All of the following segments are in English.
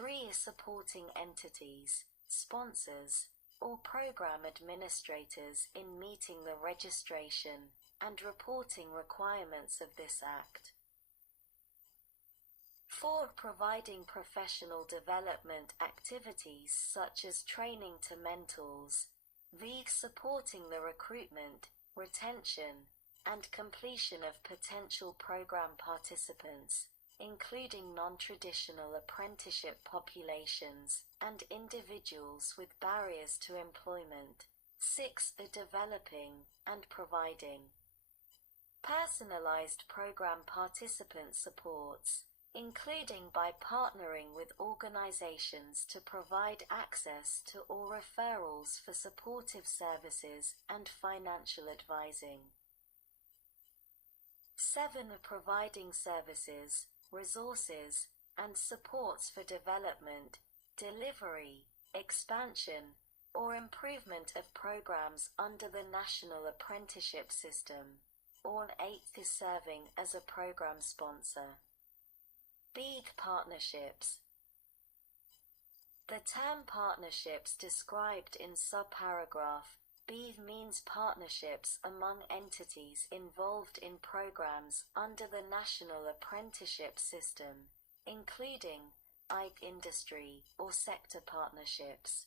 3. Supporting entities, sponsors, or program administrators in meeting the registration and reporting requirements of this Act. 4. Providing professional development activities such as training to mentors. 5. Supporting the recruitment, retention, and completion of potential program participants, including non-traditional apprenticeship populations and individuals with barriers to employment. 6. Developing and providing personalized program participant supports, including by partnering with organizations to provide access to or referrals for supportive services and financial advising. 7. Providing services, resources, and supports for development, delivery, expansion, or improvement of programs under the National Apprenticeship System. Or 8. Serving as a program sponsor. B. Partnerships. The term partnerships described in subparagraph B means partnerships among entities involved in programs under the National Apprenticeship System, including industry or sector partnerships.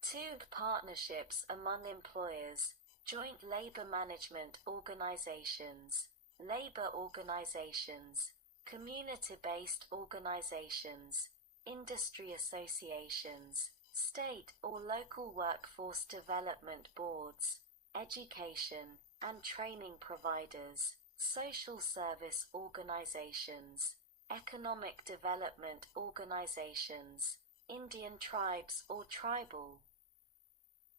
2. Partnerships among employers, joint labor management organizations, labor organizations, community-based organizations, industry associations, state or local workforce development boards, education and training providers, social service organizations, economic development organizations, Indian tribes or tribal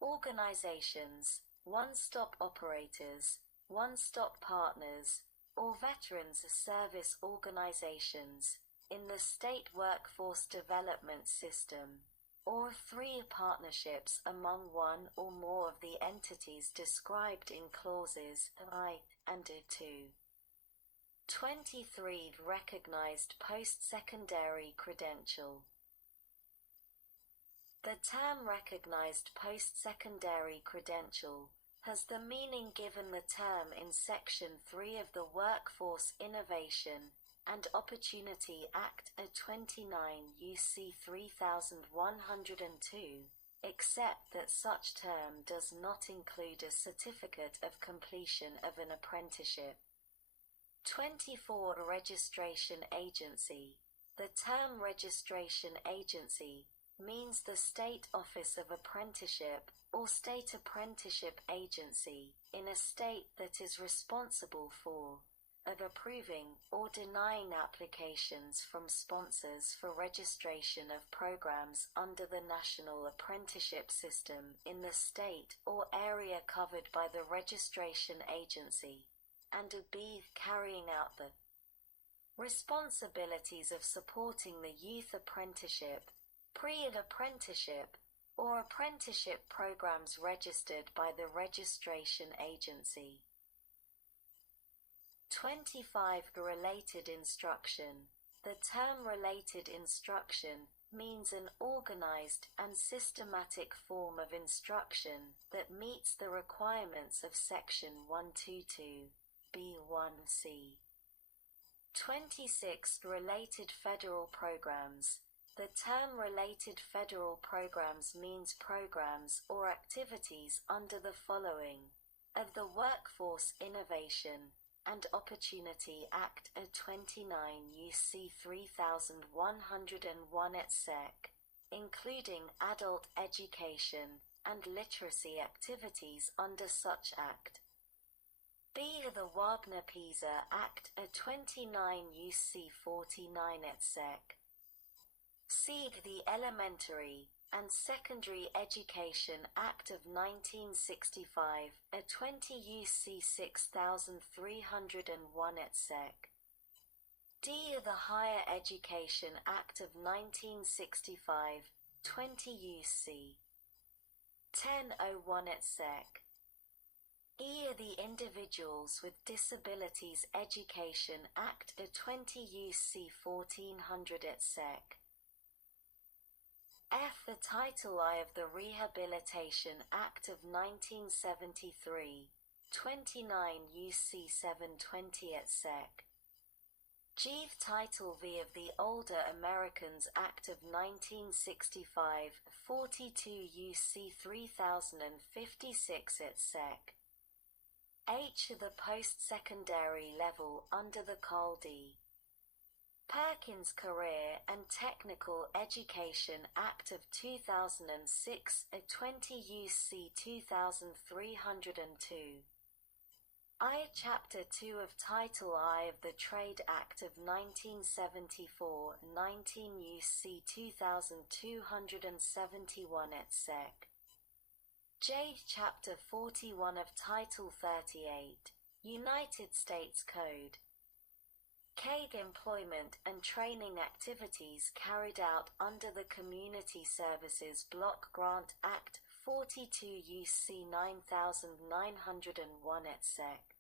organizations, one-stop operators, one-stop partners, or veterans service organizations in the state workforce development system. Or 3. Partnerships among one or more of the entities described in clauses I and II. 23. Recognized post-secondary credential. The term recognized post-secondary credential has the meaning given the term in Section 3 of the Workforce Innovation and Opportunity Act 29 U.C. 3102, except that such term does not include a certificate of completion of an apprenticeship. 24. Registration agency. The term registration agency means the State Office of Apprenticeship or State Apprenticeship Agency in a state that is responsible for of approving or denying applications from sponsors for registration of programs under the National Apprenticeship System in the state or area covered by the registration agency, and B. Carrying out the responsibilities of supporting the youth apprenticeship, pre-apprenticeship, or apprenticeship programs registered by the registration agency. 25. Related instruction. The term related instruction means an organized and systematic form of instruction that meets the requirements of Section 122, B1c. 26. Related federal programs. The term related federal programs means programs or activities under the following of the Workforce Innovation and Opportunity Act 29 U.C. 3101 etc., including adult education and literacy activities under such Act. B. The Wagner-Pisa Act 29 U.C. 49 etc. C. The Elementary and Secondary Education Act of 1965 20 U.C. 6301 etc. D. The Higher Education Act of 1965 20 U.C. 1001 etc. The Individuals with Disabilities Education Act of 20 U.C. 1400 et seq. F. The Title I of the Rehabilitation Act of 1973, 29 U.C. 720 et seq. G. Title V of the Older Americans Act of 1965, 42 U.C. 3056 et seq. H. The Post-Secondary Level under the Col D. Perkins Career and Technical Education Act of 2006, 20 U.C. 2302. I. Chapter 2 of Title I of the Trade Act of 1974, 19 U.C. 2271 et seq. J. Chapter 41 of Title 38, United States Code. K. Employment and training activities carried out under the Community Services Block Grant Act 42 U.C. 9901 et seq.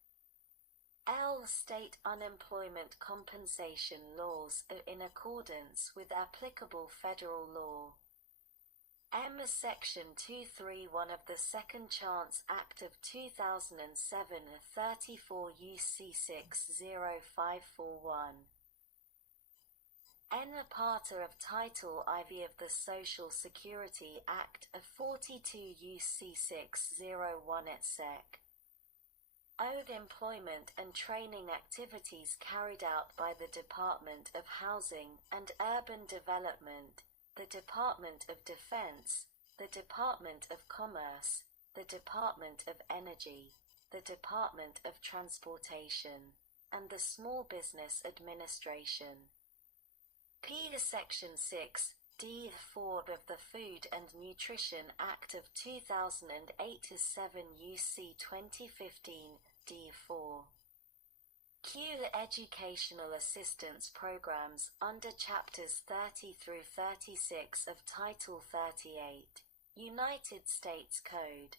L. State unemployment compensation laws are in accordance with applicable federal law. M. Section 231 of the Second Chance Act of 2007, 34 U.C. 60541. N. Parter of Title IV of the Social Security Act of 42 U.C. 601 et seq. O. Employment and training activities carried out by the Department of Housing and Urban Development, the Department of Defense, the Department of Commerce, the Department of Energy, the Department of Transportation, and the Small Business Administration. P. Section 6, D. 4 of the Food and Nutrition Act of 2008 to 7 U.C. 2015, D. 4. Q. Educational assistance programs under Chapters 30 through 36 of Title 38, United States Code.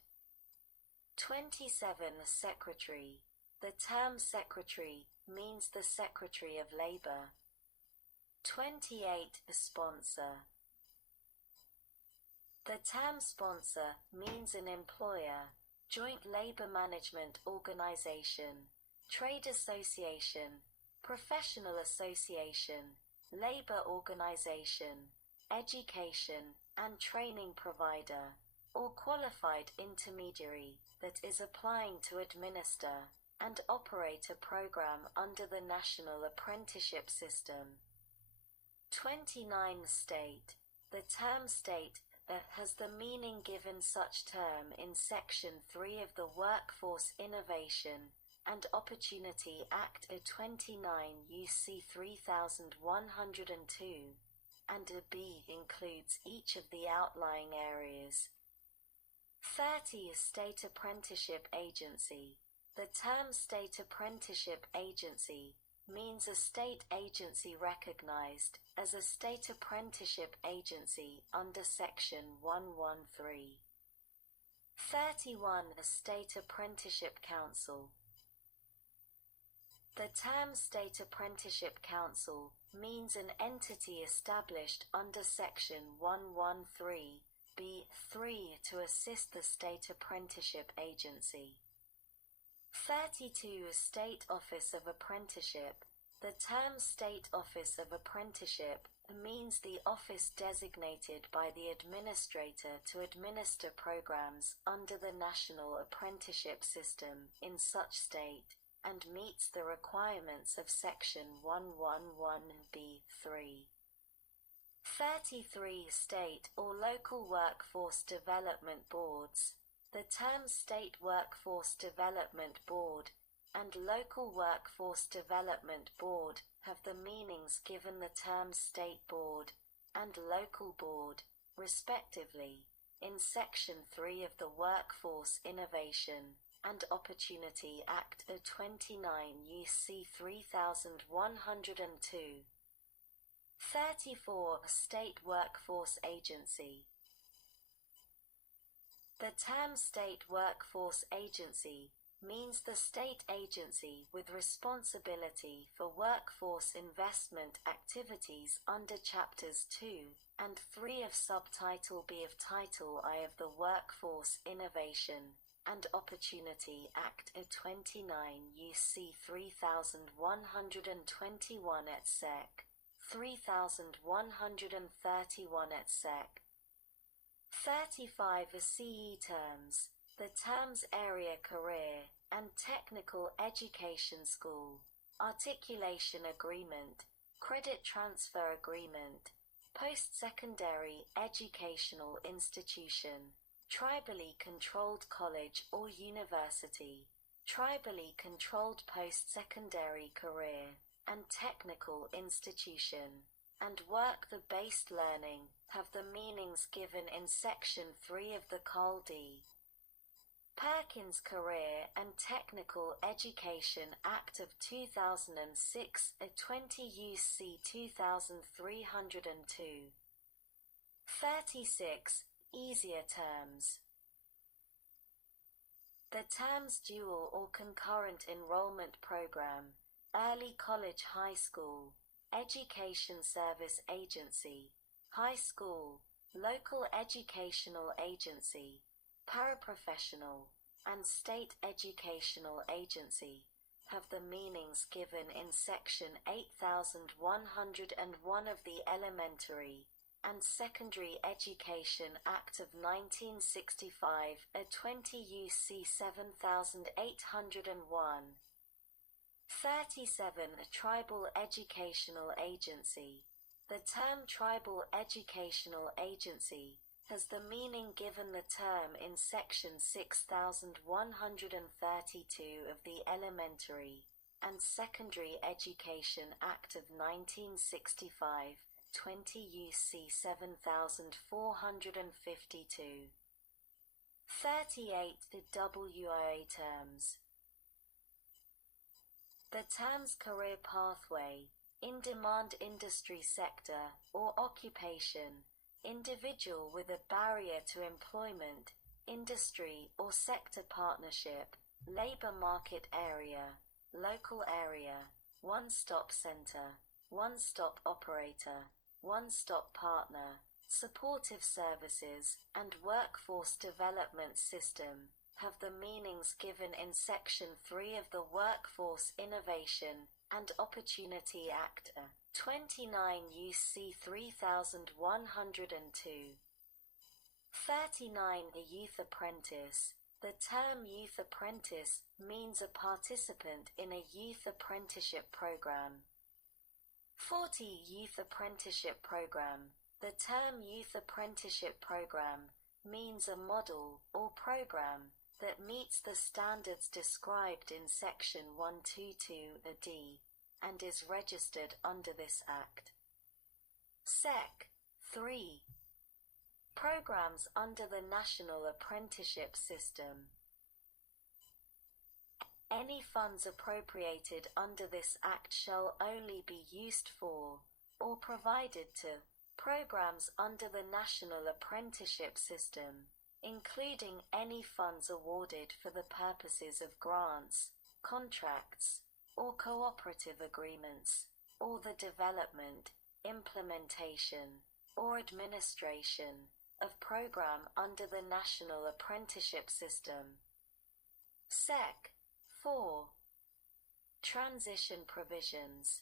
27. Secretary. The term secretary means the Secretary of Labor. 28. Sponsor. The term sponsor means an employer, joint labor management organization, trade association, professional association, labor organization, education and training provider, or qualified intermediary that is applying to administer and operate a program under the National Apprenticeship System. 29. State. The term state has the meaning given such term in Section 3 of the Workforce Innovation and Opportunity Act of 29 U.C. 3102, and a B includes each of the outlying areas. 30. State Apprenticeship Agency. The term State Apprenticeship Agency means a state agency recognized as a state apprenticeship agency under Section 113. 31. State Apprenticeship Council. The term State Apprenticeship Council means an entity established under Section 113(b)(3) to assist the state apprenticeship agency. 32. State Office of Apprenticeship. The term State Office of Apprenticeship means the office designated by the administrator to administer programs under the National Apprenticeship System in such state, and meets the requirements of Section 111(b)(3). 33. State or local workforce development boards. The terms State Workforce Development Board and Local Workforce Development Board have the meanings given the terms State Board and Local Board, respectively, in Section 3 of the Workforce Innovation and Opportunity Act of 29 U.C. 3102. 34. State Workforce Agency. The term State Workforce Agency means the state agency with responsibility for workforce investment activities under Chapters 2 and 3 of Subtitle B of Title I of the Workforce Innovation and Opportunity Act of 29 UC 3121 et seq. 3131 et seq. 35 CE terms. The terms area career and technical education school, articulation agreement, credit transfer agreement, post-secondary educational institution, tribally controlled college or university, tribally controlled post-secondary career and technical institution, and work-based learning have the meanings given in Section 3 of the Col D. Perkins Career and Technical Education Act of 2006 20 U.C. 2302. 36. Easier terms. The terms dual or concurrent enrollment program, early college high school, education service agency, high school, local educational agency, paraprofessional, and state educational agency have the meanings given in Section 8101 of the Elementary and Secondary Education Act of 1965 20 U.C. 7801. 37. A tribal educational agency. The term tribal educational agency has the meaning given the term in Section 6132 of the Elementary and Secondary Education Act of 1965, 20 U.C. 7452. 38. The WIA terms. The terms career pathway, in-demand industry sector or occupation, individual with a barrier to employment, industry or sector partnership, labor market area, local area, one-stop center, one-stop operator, one-stop partner, supportive services, and workforce development system have the meanings given in Section 3 of the Workforce Innovation and Opportunity Act 29 U.C. 3102. 39. A youth apprentice. The term youth apprentice means a participant in a youth apprenticeship program. 40. Youth apprenticeship program. The term youth apprenticeship program means a model or program that meets the standards described in Section 122(d) and is registered under this Act. Sec. 3. Programs under the National Apprenticeship System. Any funds appropriated under this Act shall only be used for, or provided to, programs under the National Apprenticeship System, including any funds awarded for the purposes of grants, contracts, or cooperative agreements, or the development, implementation, or administration of program under the National Apprenticeship System. Sec. 4. Transition provisions.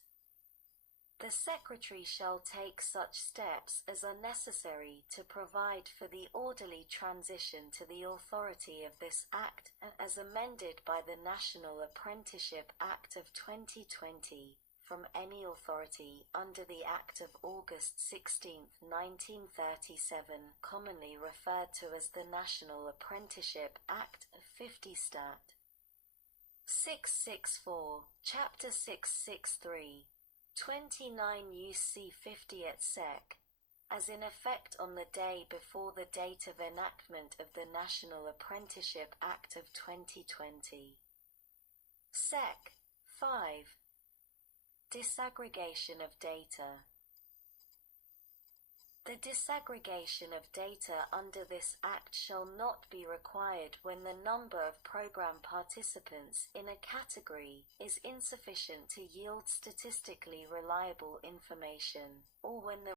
The Secretary shall take such steps as are necessary to provide for the orderly transition to the authority of this Act as amended by the National Apprenticeship Act of 2020 from any authority under the Act of August 16, 1937, commonly referred to as the National Apprenticeship Act of 50 Stat. 664, Chapter 663, 29 U.C. 50 et seq, as in effect on the day before the date of enactment of the National Apprenticeship Act of 2020. Sec. 5. Disaggregation of data. The The disaggregation of data under this Act shall not be required when the number of program participants in a category is insufficient to yield statistically reliable information, or when the